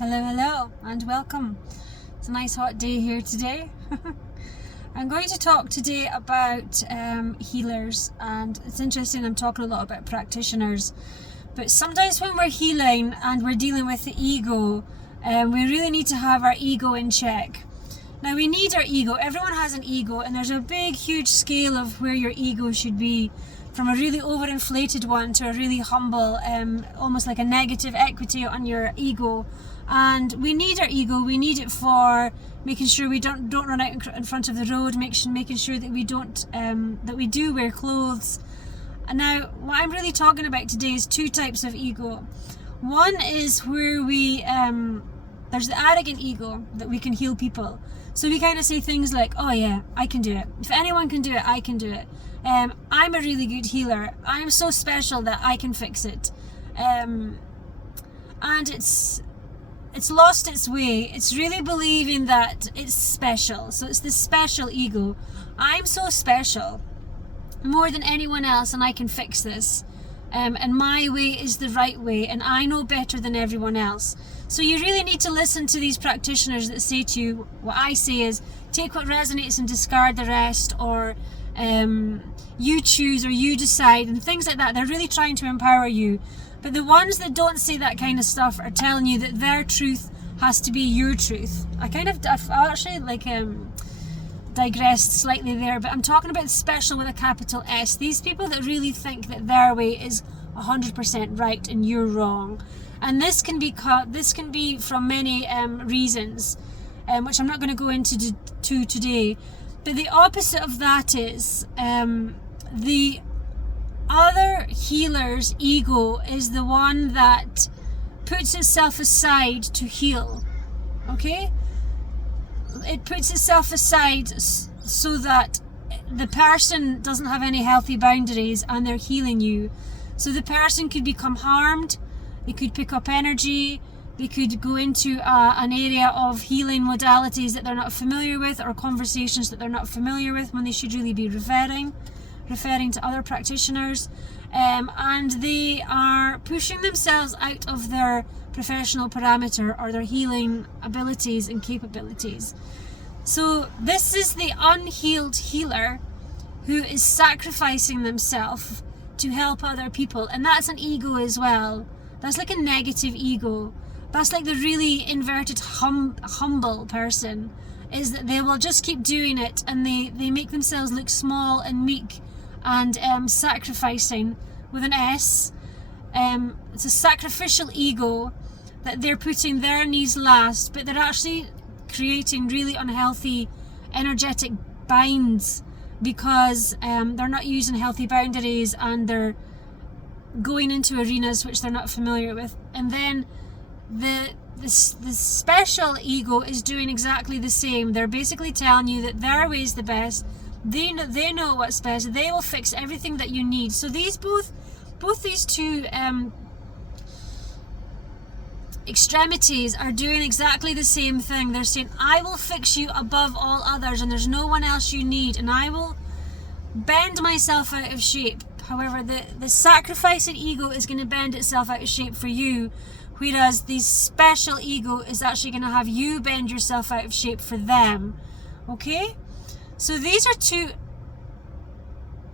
Hello, hello, and welcome. It's a nice hot day here today. I'm going to talk today about healers, and it's interesting. I'm talking a lot about practitioners, but sometimes when we're healing and we're dealing with the ego, we really need to have our ego in check. Now, we need our ego. Everyone has an ego, and there's a big, huge scale of where your ego should be, from a really overinflated one to a really humble, almost like a negative equity on your ego. And we need our ego. We need it for making sure we don't run out in front of the road, making sure that we don't that we do wear clothes. And now, what I'm really talking about today is two types of ego. One is where we there's the arrogant ego that we can heal people. So we kind of say things like, "Oh yeah, I can do it. If anyone can do it, I can do it. I'm a really good healer. I am so special that I can fix it." And it's lost its way. It's really believing that it's special. So it's this special ego. I'm so special, more than anyone else, and I can fix this. And my way is the right way, and I know better than everyone else. So you really need to listen to these practitioners that say to you, what I say is, take what resonates and discard the rest, or you choose or you decide, and things like that. They're really trying to empower you. But the ones that don't say that kind of stuff are telling you that their truth has to be your truth. I've actually digressed slightly there, but I'm talking about special with a capital S. These people that really think that their way is 100% right and you're wrong. And this can be from many reasons, which I'm not going to go into today. But the opposite of that is the other healer's ego is the one that puts itself aside to heal. Okay? It puts itself aside so that the person doesn't have any healthy boundaries and they're healing you. So the person could become harmed, they could pick up energy, they could go into an area of healing modalities that they're not familiar with, or conversations that they're not familiar with, when they should really be referring to other practitioners, and they are pushing themselves out of their professional parameter or their healing abilities and capabilities. So this is the unhealed healer who is sacrificing themselves to help other people, and that's an ego as well. That's like a negative ego. That's like the really inverted humble person, is that they will just keep doing it, and they make themselves look small and meek and sacrificing with an S. It's a sacrificial ego that they're putting their needs last, but they're actually creating really unhealthy energetic binds because they're not using healthy boundaries, and they're going into arenas which they're not familiar with. And then the special ego is doing exactly the same. They're basically telling you that their way is the best. They know what's best. They will fix everything that you need. So both these two extremities are doing exactly the same thing. They're saying, I will fix you above all others, and there's no one else you need, and I will bend myself out of shape. However, the sacrificing ego is going to bend itself out of shape for you, whereas the special ego is actually going to have you bend yourself out of shape for them. Okay? So these are two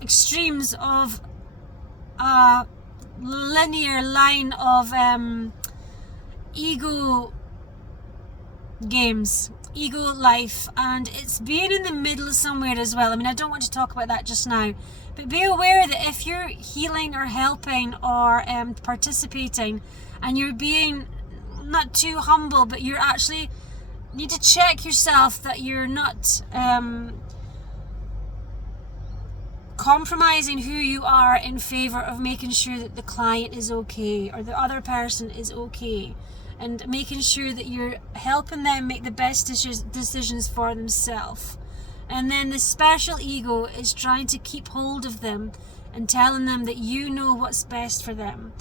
extremes of a linear line of ego games, ego life, and it's being in the middle somewhere as well. I mean, I don't want to talk about that just now, but be aware that if you're healing or helping or participating, and you're being not too humble, but you're actually need to check yourself that you're not compromising who you are in favor of making sure that the client is okay or the other person is okay, and making sure that you're helping them make the best decisions for themselves. And then the special ego is trying to keep hold of them and telling them that you know what's best for them.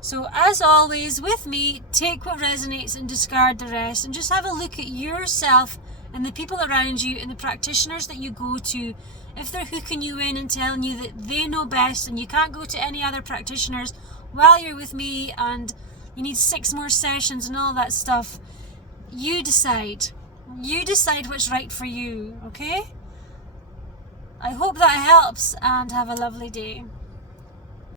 So as always with me, take what resonates and discard the rest, and just have a look at yourself and the people around you and the practitioners that you go to. If they're hooking you in and telling you that they know best and you can't go to any other practitioners while you're with me, and you need 6 more sessions and all that stuff. You decide. You decide what's right for you, okay? I hope that helps, and have a lovely day.